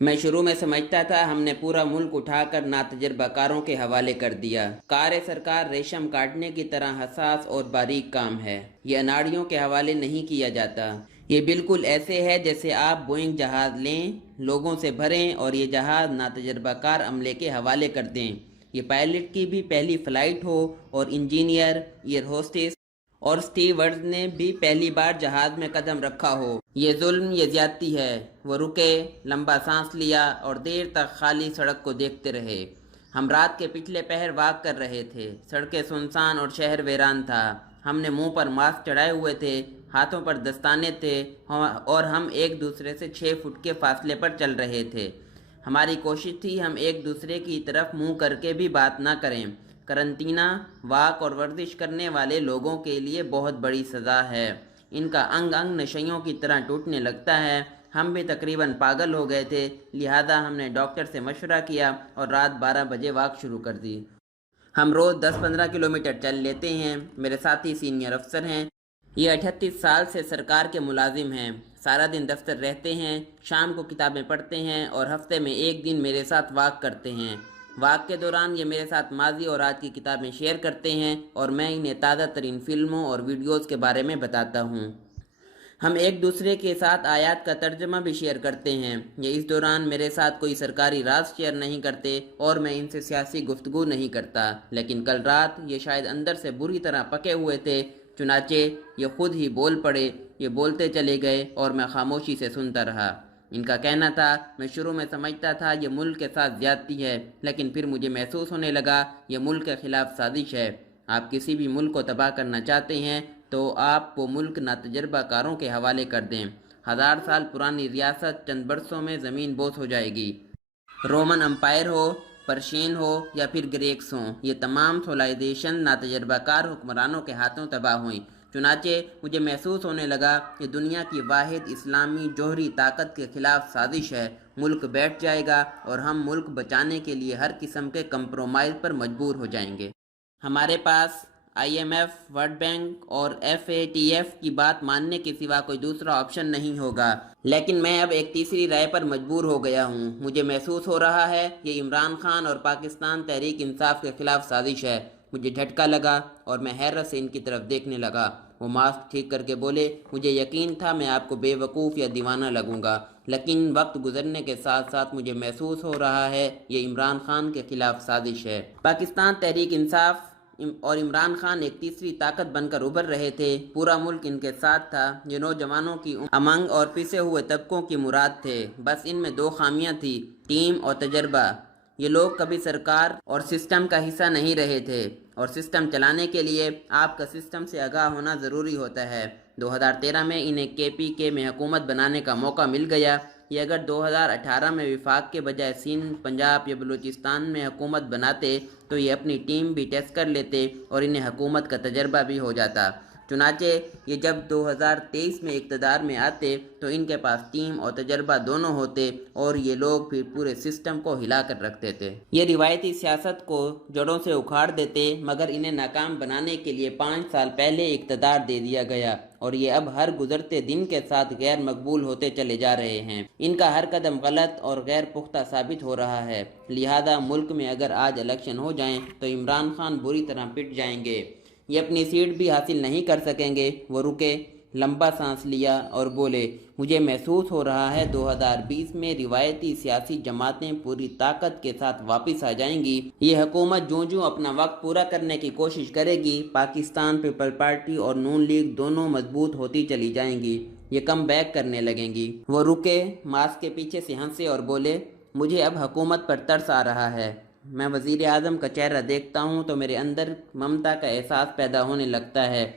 میں شروع میں سمجھتا تھا ہم نے پورا ملک اٹھا کر ناتجربہ کاروں کے حوالے کر دیا۔ کار سرکار ریشم کاٹنے کی طرح حساس اور باریک کام ہے، یہ اناڑیوں کے حوالے نہیں کیا جاتا۔ یہ بالکل ایسے ہے جیسے آپ بوئنگ جہاز لیں، لوگوں سے بھریں اور یہ جہاز ناتجربہ کار عملے کے حوالے کر دیں۔ یہ پائلٹ کی بھی پہلی فلائٹ ہو اور انجینئر، ایئر ہوسٹس اور سٹیورڈز نے بھی پہلی بار جہاز میں قدم رکھا ہو۔ یہ ظلم، یہ زیادتی ہے۔ وہ رکے، لمبا سانس لیا اور دیر تک خالی سڑک کو دیکھتے رہے۔ ہم رات کے پچھلے پہر واک کر رہے تھے، سڑکیں سنسان اور شہر ویران تھا۔ ہم نے منہ پر ماسک چڑھائے ہوئے تھے، ہاتھوں پر دستانے تھے اور ہم ایک دوسرے سے 6 فٹ کے فاصلے پر چل رہے تھے۔ ہماری کوشش تھی ہم ایک دوسرے کی طرف منہ کر کے بھی بات نہ کریں۔ قرنطینہ واک اور ورزش کرنے والے لوگوں کے لیے بہت بڑی سزا ہے۔ ان کا انگ انگ نشیوں کی طرح ٹوٹنے لگتا ہے۔ ہم بھی تقریباً پاگل ہو گئے تھے، لہذا ہم نے ڈاکٹر سے مشورہ کیا اور رات 12 بجے واک شروع کر دی۔ ہم روز 10-15 کلومیٹر چل لیتے ہیں۔ میرے ساتھی سینئر افسر ہیں، یہ 38 سال سے سرکار کے ملازم ہیں، سارا دن دفتر رہتے ہیں، شام کو کتابیں پڑھتے ہیں اور ہفتے میں ایک دن میرے ساتھ واک کرتے ہیں۔ واک کے دوران یہ میرے ساتھ ماضی اور آج کی کتابیں شیئر کرتے ہیں اور میں انہیں تازہ ترین فلموں اور ویڈیوز کے بارے میں بتاتا ہوں۔ ہم ایک دوسرے کے ساتھ آیات کا ترجمہ بھی شیئر کرتے ہیں۔ یہ اس دوران میرے ساتھ کوئی سرکاری راز شیئر نہیں کرتے اور میں ان سے سیاسی گفتگو نہیں کرتا، لیکن کل رات یہ شاید اندر سے بری طرح پکے ہوئے تھے، چنانچہ یہ خود ہی بول پڑے۔ یہ بولتے چلے گئے اور میں خاموشی سے سنتا رہا۔ ان کا کہنا تھا، میں شروع میں سمجھتا تھا یہ ملک کے ساتھ زیادتی ہے، لیکن پھر مجھے محسوس ہونے لگا یہ ملک کے خلاف سازش ہے۔ آپ کسی بھی ملک کو تباہ کرنا چاہتے ہیں تو آپ وہ ملک ناتجربہ کاروں کے حوالے کر دیں۔ 1000 سال پرانی ریاست چند برسوں میں زمین بوس ہو جائے گی۔ رومن امپائر ہو، پرشین ہو یا پھر گریکس ہوں، یہ تمام سولائزیشن ناتجربہ کار حکمرانوں کے ہاتھوں تباہ ہوئیں۔ چنانچہ مجھے محسوس ہونے لگا کہ دنیا کی واحد اسلامی جوہری طاقت کے خلاف سازش ہے۔ ملک بیٹھ جائے گا اور ہم ملک بچانے کے لیے ہر قسم کے کمپرومائز پر مجبور ہو جائیں گے۔ ہمارے پاس IMF، ورلڈ بینک اور FATF کی بات ماننے کے سوا کوئی دوسرا آپشن نہیں ہوگا۔ لیکن میں اب ایک تیسری رائے پر مجبور ہو گیا ہوں۔ مجھے محسوس ہو رہا ہے یہ عمران خان اور پاکستان تحریک انصاف کے خلاف سازش ہے۔ مجھے جھٹکا لگا اور میں حیرت سے ان کی طرف دیکھنے لگا۔ وہ ماسک ٹھیک کر کے بولے، مجھے یقین تھا میں آپ کو بے وقوف یا دیوانہ لگوں گا، لیکن وقت گزرنے کے ساتھ ساتھ مجھے محسوس ہو رہا ہے یہ عمران خان کے خلاف سازش ہے۔ پاکستان تحریک انصاف اور عمران خان ایک تیسری طاقت بن کر ابھر رہے تھے۔ پورا ملک ان کے ساتھ تھا۔ یہ نوجوانوں کی امنگ اور پسے ہوئے طبقوں کی مراد تھے۔ بس ان میں 2 خامیاں تھیں، ٹیم اور تجربہ۔ یہ لوگ کبھی سرکار اور سسٹم کا حصہ نہیں رہے تھے، اور سسٹم چلانے کے لیے آپ کا سسٹم سے آگاہ ہونا ضروری ہوتا ہے۔ 2013 میں انہیں KPK میں حکومت بنانے کا موقع مل گیا۔ یہ اگر 2018 میں وفاق کے بجائے سندھ، پنجاب یا بلوچستان میں حکومت بناتے تو یہ اپنی ٹیم بھی ٹیسٹ کر لیتے اور انہیں حکومت کا تجربہ بھی ہو جاتا۔ چنانچہ یہ جب 2023 میں اقتدار میں آتے تو ان کے پاس ٹیم اور تجربہ دونوں ہوتے اور یہ لوگ پھر پورے سسٹم کو ہلا کر رکھتے تھے۔ یہ روایتی سیاست کو جڑوں سے اکھاڑ دیتے، مگر انہیں ناکام بنانے کے لیے 5 سال پہلے اقتدار دے دیا گیا اور یہ اب ہر گزرتے دن کے ساتھ غیر مقبول ہوتے چلے جا رہے ہیں۔ ان کا ہر قدم غلط اور غیر پختہ ثابت ہو رہا ہے۔ لہذا ملک میں اگر آج الیکشن ہو جائیں تو عمران خان بری طرح پٹ جائیں گے، یہ اپنی سیٹ بھی حاصل نہیں کر سکیں گے۔ وہ رکے، لمبا سانس لیا اور بولے، مجھے محسوس ہو رہا ہے 2020 میں روایتی سیاسی جماعتیں پوری طاقت کے ساتھ واپس آ جائیں گی۔ یہ حکومت جوں اپنا وقت پورا کرنے کی کوشش کرے گی، پاکستان پیپل پارٹی اور نون لیگ دونوں مضبوط ہوتی چلی جائیں گی، یہ کم بیک کرنے لگیں گی۔ وہ رکے، ماسک کے پیچھے سے ہنسے اور بولے، مجھے اب حکومت پر ترس آ رہا ہے۔ میں وزیر اعظم کا چہرہ دیکھتا ہوں تو میرے اندر ممتا کا احساس پیدا ہونے لگتا ہے۔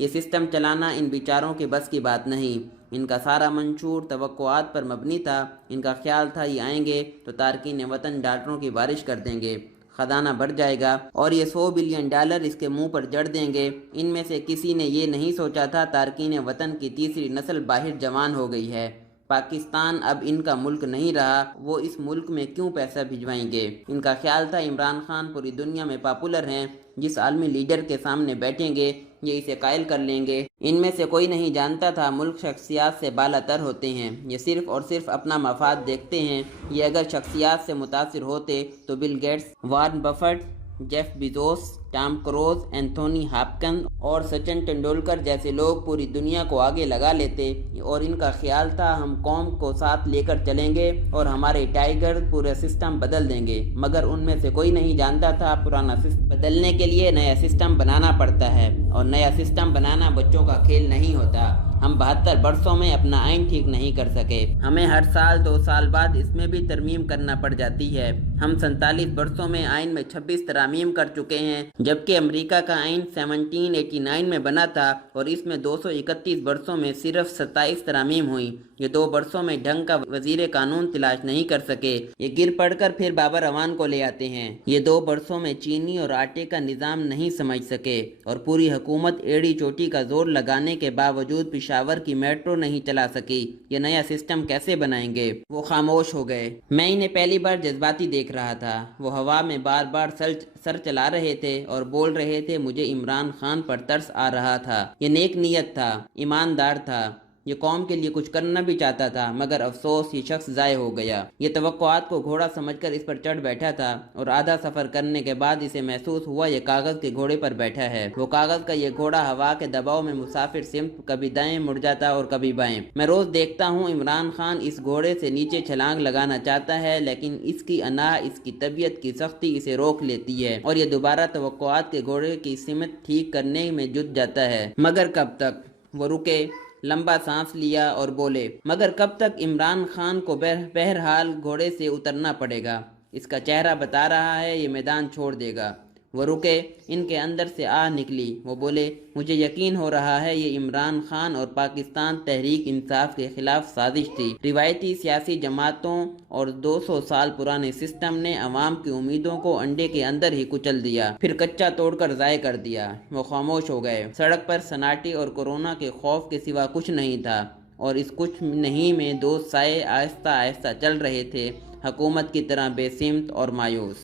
یہ سسٹم چلانا ان بیچاروں کے بس کی بات نہیں۔ ان کا سارا منشور توقعات پر مبنی تھا۔ ان کا خیال تھا یہ آئیں گے تو تارکین وطن ڈالروں کی بارش کر دیں گے، خزانہ بڑھ جائے گا اور یہ $100 بلین اس کے منہ پر جڑ دیں گے۔ ان میں سے کسی نے یہ نہیں سوچا تھا تارکین وطن کی تیسری نسل باہر جوان ہو گئی ہے۔ پاکستان اب ان کا ملک نہیں رہا، وہ اس ملک میں کیوں پیسہ بھجوائیں گے؟ ان کا خیال تھا عمران خان پوری دنیا میں پاپولر ہیں، جس عالمی لیڈر کے سامنے بیٹھیں گے یہ اسے قائل کر لیں گے۔ ان میں سے کوئی نہیں جانتا تھا ملک شخصیات سے بالا تر ہوتے ہیں، یہ صرف اور صرف اپنا مفاد دیکھتے ہیں۔ یہ اگر شخصیات سے متاثر ہوتے تو Bill Gates, Warren Buffett, Jeff Bezos, Tom Cruise, Anthony Hopkins اور سچن ٹنڈولکر جیسے لوگ پوری دنیا کو آگے لگا لیتے، اور ان کا خیال تھا ہم قوم کو ساتھ لے کر چلیں گے اور ہمارے ٹائیگر پورا سسٹم بدل دیں گے۔ مگر ان میں سے کوئی نہیں جانتا تھا پرانا سسٹم بدلنے کے لیے نیا سسٹم بنانا پڑتا ہے، اور نیا سسٹم بنانا بچوں کا کھیل نہیں ہوتا۔ ہم 72 برسوں میں اپنا آئین ٹھیک نہیں کر سکے، ہمیں ہر سال 2 سال بعد اس میں بھی ترمیم کرنا پڑ جاتی ہے۔ ہم 47 برسوں میں آئین میں 26 ترامیم کر چکے ہیں، جبکہ امریکہ کا آئین 1789 میں بنا تھا اور اس میں 231 برسوں میں صرف 27 ترامیم ہوئیں۔ یہ 2 برسوں میں ڈھنگ کا وزیر قانون تلاش نہیں کر سکے، یہ گر پڑ کر پھر بابر اعوان کو لے آتے ہیں۔ یہ 2 برسوں میں چینی اور آٹے کا نظام نہیں سمجھ سکے، اور پوری حکومت ایڑی چوٹی کا زور لگانے کے باوجود پشاور کی میٹرو نہیں چلا سکی۔ یہ نیا سسٹم کیسے بنائیں گے؟ وہ خاموش ہو گئے۔ میں انہیں پہلی بار جذباتی دیکھ رہا تھا، وہ ہوا میں بار بار سر چلا رہے تھے اور بول رہے تھے مجھے عمران خان پر ترس آ رہا تھا۔ یہ نیک نیت تھا، ایماندار تھا، یہ قوم کے لیے کچھ کرنا بھی چاہتا تھا، مگر افسوس یہ شخص ضائع ہو گیا۔ یہ توقعات کو گھوڑا سمجھ کر اس پر چڑھ بیٹھا تھا، اور آدھا سفر کرنے کے بعد اسے محسوس ہوا یہ کاغذ کے گھوڑے پر بیٹھا ہے۔ وہ کاغذ کا یہ گھوڑا ہوا کے دباؤ میں مسافر سمت کبھی دائیں مڑ جاتا اور کبھی بائیں۔ میں روز دیکھتا ہوں عمران خان اس گھوڑے سے نیچے چھلانگ لگانا چاہتا ہے، لیکن اس کی انا، اس کی طبیعت کی سختی اسے روک لیتی ہے، اور یہ دوبارہ توقعات کے گھوڑے کی سمت ٹھیک کرنے میں جٹ جاتا ہے۔ مگر کب تک؟ وہ رکے، لمبا سانس لیا اور بولے، مگر کب تک؟ عمران خان کو بہرحال گھوڑے سے اترنا پڑے گا، اس کا چہرہ بتا رہا ہے یہ میدان چھوڑ دے گا۔ وہ رکے، ان کے اندر سے آہ نکلی۔ وہ بولے، مجھے یقین ہو رہا ہے یہ عمران خان اور پاکستان تحریک انصاف کے خلاف سازش تھی۔ روایتی سیاسی جماعتوں اور 200 سال پرانے سسٹم نے عوام کی امیدوں کو انڈے کے اندر ہی کچل دیا، پھر کچا توڑ کر ضائع کر دیا۔ وہ خاموش ہو گئے۔ سڑک پر سناٹے اور کورونا کے خوف کے سوا کچھ نہیں تھا، اور اس کچھ نہیں میں 2 سائے آہستہ آہستہ چل رہے تھے، حکومت کی طرح بے سمت اور مایوس۔